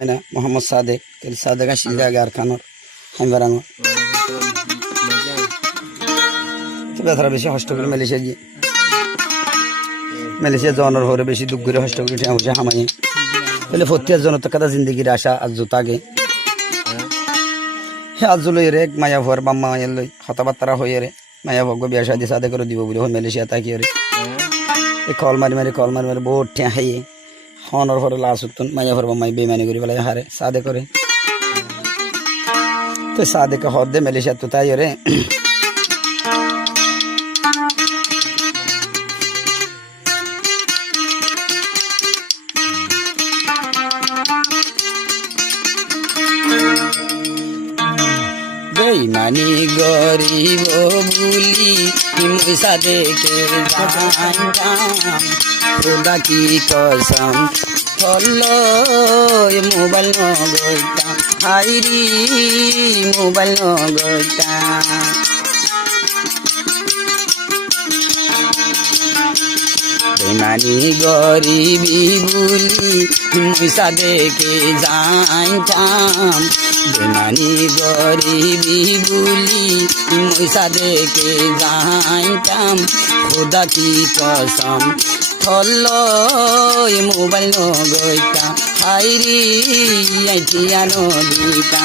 Ana Muhammad Sadek, el Sadek Ashida Garkanor, Hambarango. বেতারা বেশি host করে Malaysia গিয়ে Malaysia যাওয়ার পরে বেশি দুঃখ করে হষ্ট করে বসে হামাই তাহলে ফতিয়ার জন্য তো কাদা জিন্দগির আশা আজ জোতাগে হে আজ লই রে মায়া ভর বাম্মা মায়ের লই কথাবার্তা হয়ে রে মায়া ভগ বিয়া শাদি সাদে করে দিব বলে মালয়েশিয়া তাকি রে এই কল মারি মারি বহুত ঠ্যা হাইয়ে হনর পরে লাশ উত্তন মায়া ভর বাম্মাই বেমানি করে বেলায় হারে সাদে করে তো সাদেকে হদ দে মালয়েশিয়া তো তাই রে বেইমানি গরিব বুলি মুসা দেখে জানতাম খোদা কি কসম হলো মোবাইল নগরটা হাইরি মোবাইল নগরটা বেইমানি গরিবি বুলি মুসা দেখে জানতাম বেমানি গরিবি বুলি মুসা দেখে জানতাম খোদা কি কসম থলো মোবাইল নগরটা হাইরি আইটিয়া নদীটা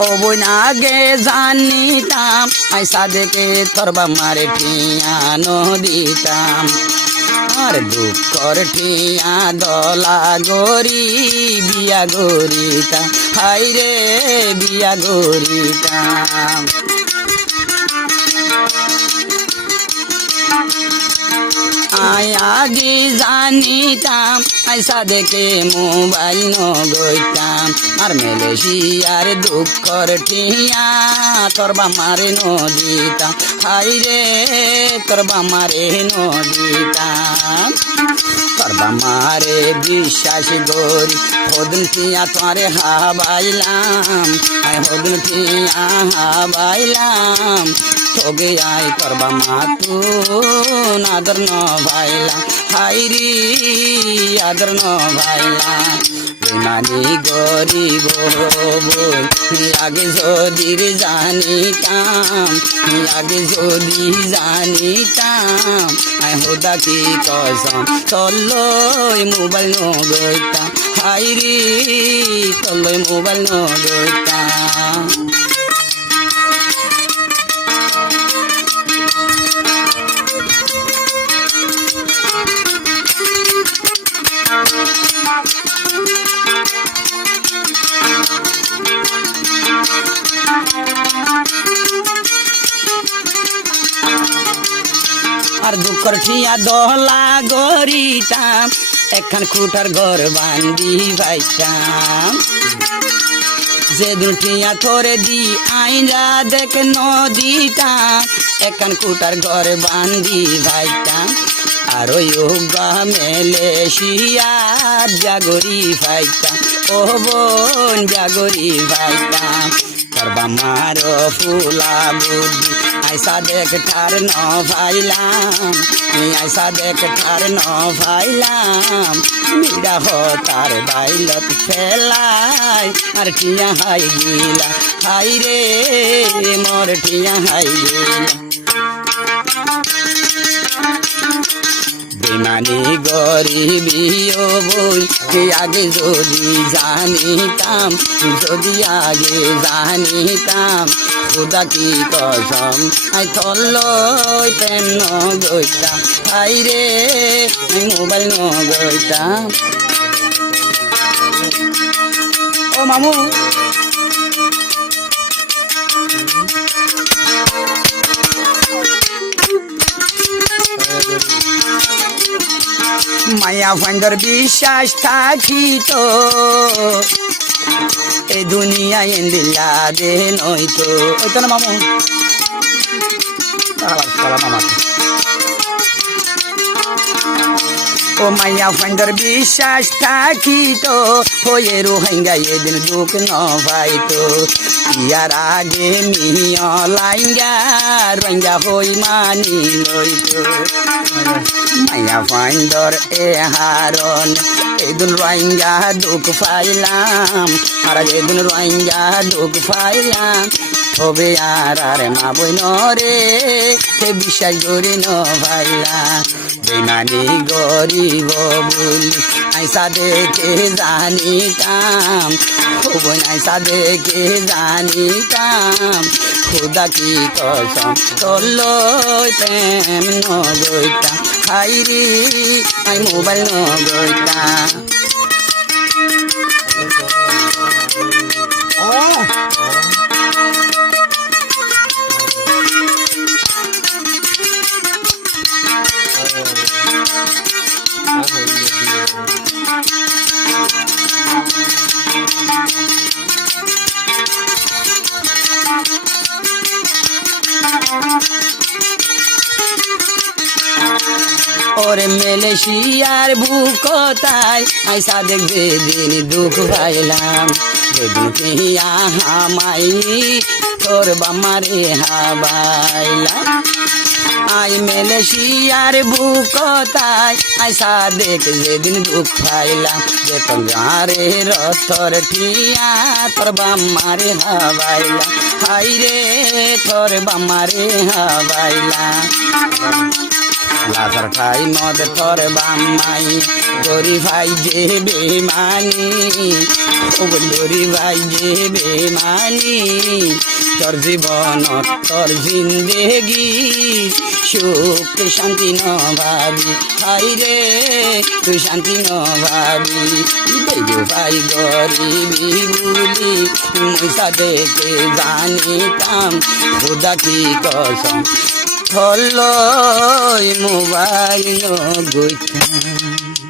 ওই আগে জানিতাম আইসা দেখে তোরবা মারে ঠিয়া নদীতাম আর দুঃখর ঠিয়া দলা গরি বিয়া গরিতাম হাইরে বিয়া গরিতাম আগে জানিতাম আইসা দেখে মোবাইল নগরতাম আর মালয়েশিয়ার দুঃখর ঠিয়া তোর বামারে নদীতাম হাইরে তোর বামারে নদীতাম তোর বামারে বিশ্বাস করি হদন ঠিয়া তোরে হাবাইলাম হদন ঠিয়া হাবাইলাম তোগে আয় তোর বামা তু আদর ন ভাইলা হাইরি আদর ন ভাইলা বেমানি গরিব লাগে যদি জানিতাম লাগে যদি জানিতাম আই হোদা কি কসম চলই মোবাইল নগরতাম হাইরি চলই মোবাইল নগরতাম আর দুঃখর ঠিয়া দহলা গরিতাম একখান খুঁটার ঘর বান্দি ভাইতাম যে দুটিয়া থরে দি আইরা দেখ নদীটা একখান খুঁটার ঘর বান্দি ভাইতাম আর ওগা মালয়েশিয়া জাগরি ভাইতাম ও বোন জাগরি ভাইতাম তোর বামার ফুলা বুদ্ধি আইসা দেখ ঠার ন ভাইলাম আইসা দেখ ঠার ন ভাইলাম মিরা হতার বাইলত ফেলাই আর টিয়া হাই গিলা হাই রে মোর টিয়া হাই গিলা বেমানি গরিবি ও বই আগে যদি জানিতাম যদি আগে জানিতাম খোদা কি কসম আই থলই পেন নগরতাম হাই রে মোবাইল নগরতাম ও মামু মায়া ফান্ডর বিশ্বাস থাকিত এই দুনিয়া এন্দিলা দে নয়তো ওই তো না মামু মামা ও মাইয়া ফাইন্ডার বিশ্বাস থাকিত হয়ে রোহিঙ্গা এদিন দুঃখ ন পাইতো ইয়ার আগে মিয়া লাইঙ্গা রোহিঙ্গা হই মানি লইতো মাইয়া ফাইন্ডার এ হারন এদিন রোহিঙ্গা দুঃখ পাইলাম আর এদিন রোহিঙ্গা দুঃখ পাইলাম হবে আর মা বইন রে সে বিশ্বাস করি ন ভাইলা বেমানি গরিব বলি আইসা দেখে জানিতাম হবই আইসা দেখে জানিতাম খুদা কি কসম চলই প্রেম নগৈতা খাইরি আই মোবাইল নগৈতা ওরে মেলেশিয়ার বুকতায় আইসা দেখবে দিন দুঃখ পাইলাম যেদিন পিয়া হামাই তোর বামারে হাবাইলাম আই মেলেশিয়ার বুকতায় আইসা দেখ যেদিন দুঃখ পাইলাম যে তোর গাঁরে রথর ঠিয়া তোর বামারে হাবাইলাম হাই রে তোর বামারে হাবাইলাম লাজার খাই মদ তোর বাম্মাই গরি ভাই যে বেমানি ও গরি ভাই যে বেমানি তোর জীবন তোর জিন্দেগি সুখ শান্তি ন ভাবি ভাই রে তুই শান্তি ন ভাবি বেগো ভাই গরিবি বলি মইসা দেখে জানিতাম খুদা কি কসম থলই মোবাইল গইতাম